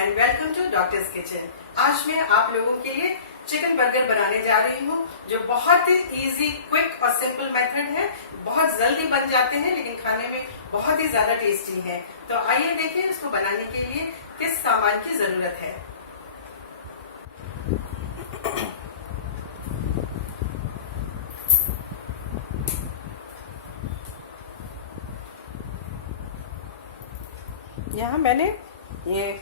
And welcome to doctor's kitchen. आज मैं आप लोगों के लिए चिकन बर्गर बनाने जा रही हूँ, जो बहुत ही इजी, क्विक और सिंपल मेथड है। बहुत जल्दी बन जाते हैं लेकिन खाने में बहुत ही ज्यादा टेस्टी है। तो आइए देखिए इसको बनाने के लिए किस सामान की जरूरत है। यहाँ मैंने ये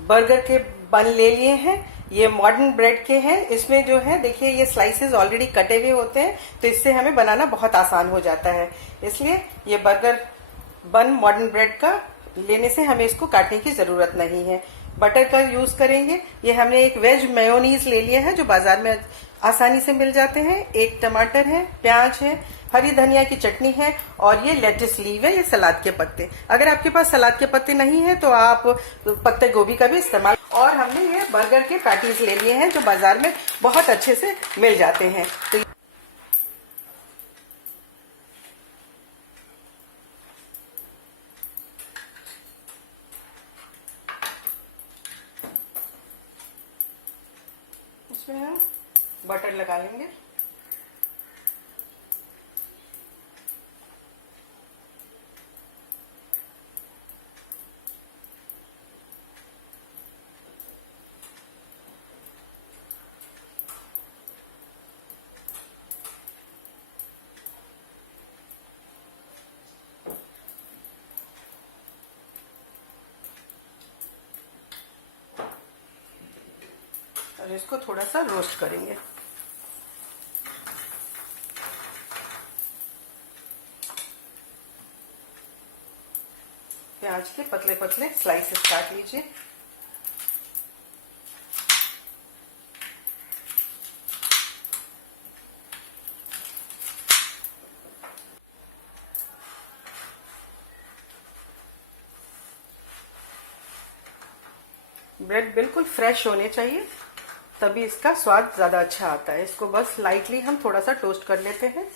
बर्गर के बन ले लिए हैं। ये मॉडर्न ब्रेड के हैं। इसमें जो है देखिए ये स्लाइसेस ऑलरेडी कटे हुए होते हैं, तो इससे हमें बनाना बहुत आसान हो जाता है। इसलिए ये बर्गर बन मॉडर्न ब्रेड का लेने से हमें इसको काटने की जरूरत नहीं है। बटर का यूज करेंगे। ये हमने एक वेज मेयोनीज ले लिया है जो बाजार में आसानी से मिल जाते हैं। एक टमाटर है, प्याज है, हरी धनिया की चटनी है और ये लेटिस लीव है, ये सलाद के पत्ते। अगर आपके पास सलाद के पत्ते नहीं है तो आप पत्ते गोभी का भी इस्तेमाल। और हमने ये बर्गर के पैटीज ले लिए हैं जो बाजार में बहुत अच्छे से मिल जाते हैं। तो इसमें हम बटर लगा लेंगे। और इसको थोड़ा सा रोस्ट करेंगे। प्याज के पतले पतले स्लाइसेस काट लीजिए। ब्रेड बिल्कुल फ्रेश होने चाहिए, तभी इसका स्वाद ज्यादा अच्छा आता है। इसको बस लाइटली हम थोड़ा सा टोस्ट कर लेते हैं।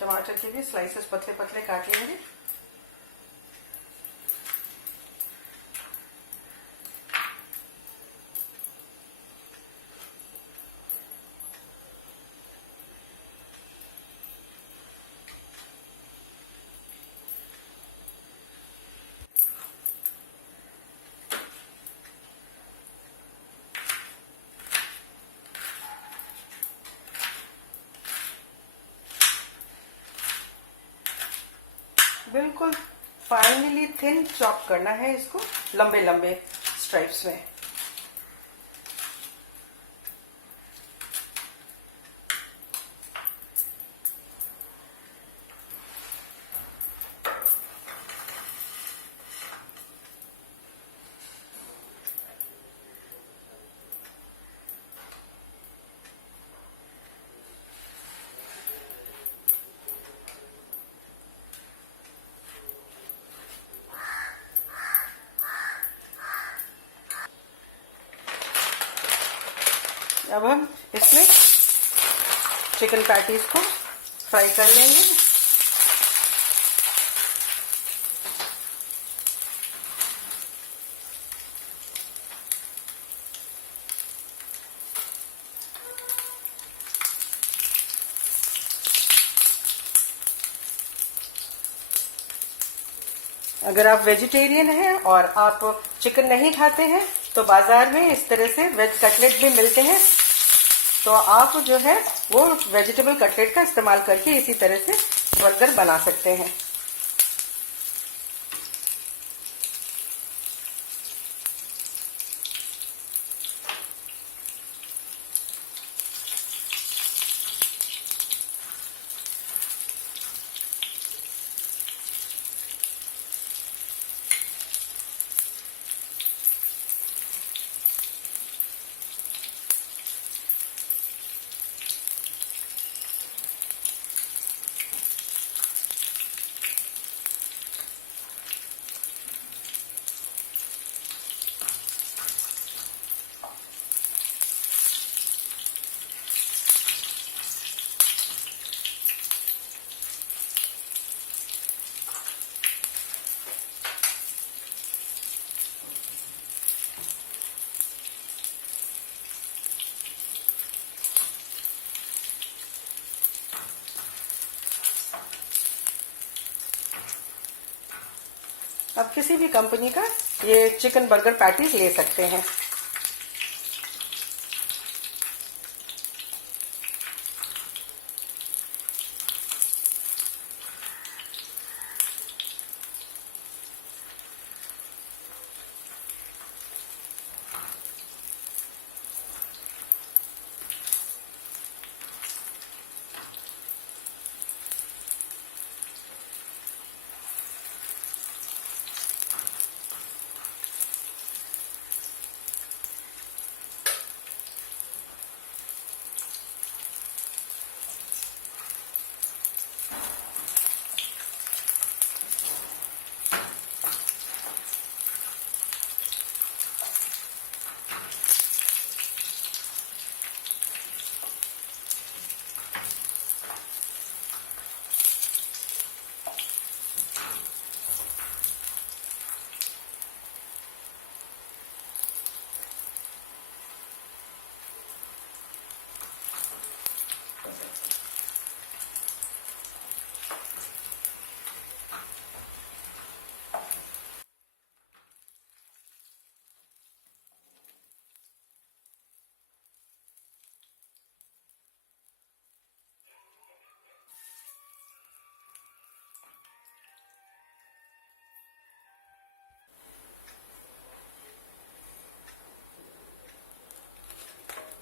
टमाटर के भी स्लाइसेस पतले पतले काट लेंगे। बिल्कुल फाइनली थिन चॉप करना है इसको, लंबे लंबे स्ट्राइप्स में। अब हम इसमें चिकन पैटीज को फ्राई कर लेंगे। अगर आप वेजिटेरियन हैं और आप चिकन नहीं खाते हैं तो बाजार में इस तरह से वेज कटलेट भी मिलते हैं, तो आप जो है वो वेजिटेबल कटलेट का इस्तेमाल करके इसी तरह से बर्गर बना सकते हैं। आप किसी भी कंपनी का ये चिकन बर्गर पैटीज ले सकते हैं।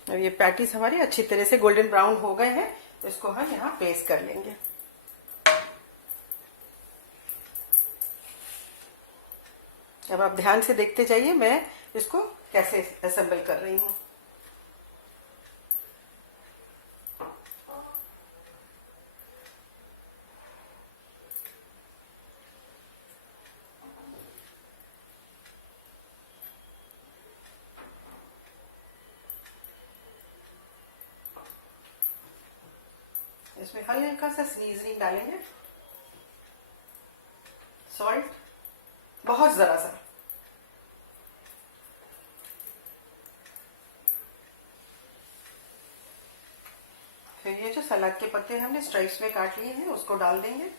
अब ये पैटीज हमारे अच्छी तरह से गोल्डन ब्राउन हो गए हैं, तो इसको हम यहाँ प्लेस कर लेंगे। अब आप ध्यान से देखते जाइए मैं इसको कैसे असेंबल कर रही हूँ। इसमें हल्का सा सीजनिंग डालेंगे, सॉल्ट बहुत जरा सा, फिर ये जो सलाद के पत्ते हमने स्ट्राइप्स में काट लिए हैं उसको डाल देंगे।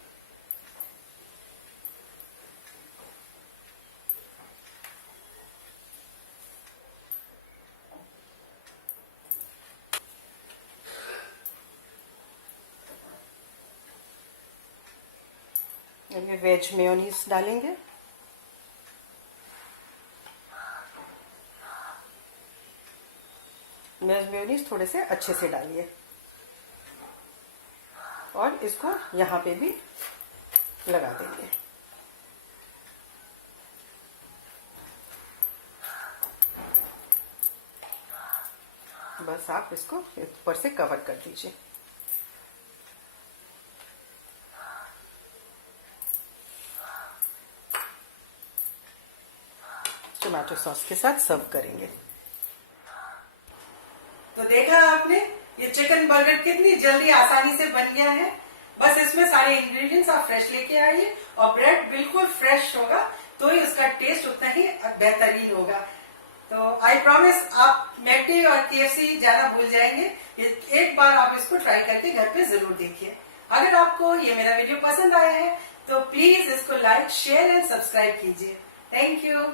ये वेज मेयोनीज डालेंगे। वेज मेयोनीज थोड़े से अच्छे से डालिए और इसको यहाँ पे भी लगा देंगे। बस आप इसको ऊपर से कवर कर दीजिए। टमाटो सॉस के साथ सर्व करेंगे। तो देखा आपने ये चिकन बर्गर कितनी जल्दी आसानी से बन गया है। बस इसमें सारे इंग्रेडिएंट्स आप फ्रेश लेके आइए और ब्रेड बिल्कुल फ्रेश होगा तो ही उसका टेस्ट उतना ही बेहतरीन होगा। तो आई प्रॉमिस आप मैकडी और केएफसी जाना भूल जाएंगे। एक बार आप इसको ट्राई करके घर पे जरूर देखिए। अगर आपको ये मेरा वीडियो पसंद आया है तो प्लीज इसको लाइक, शेयर एंड सब्सक्राइब कीजिए। Thank you.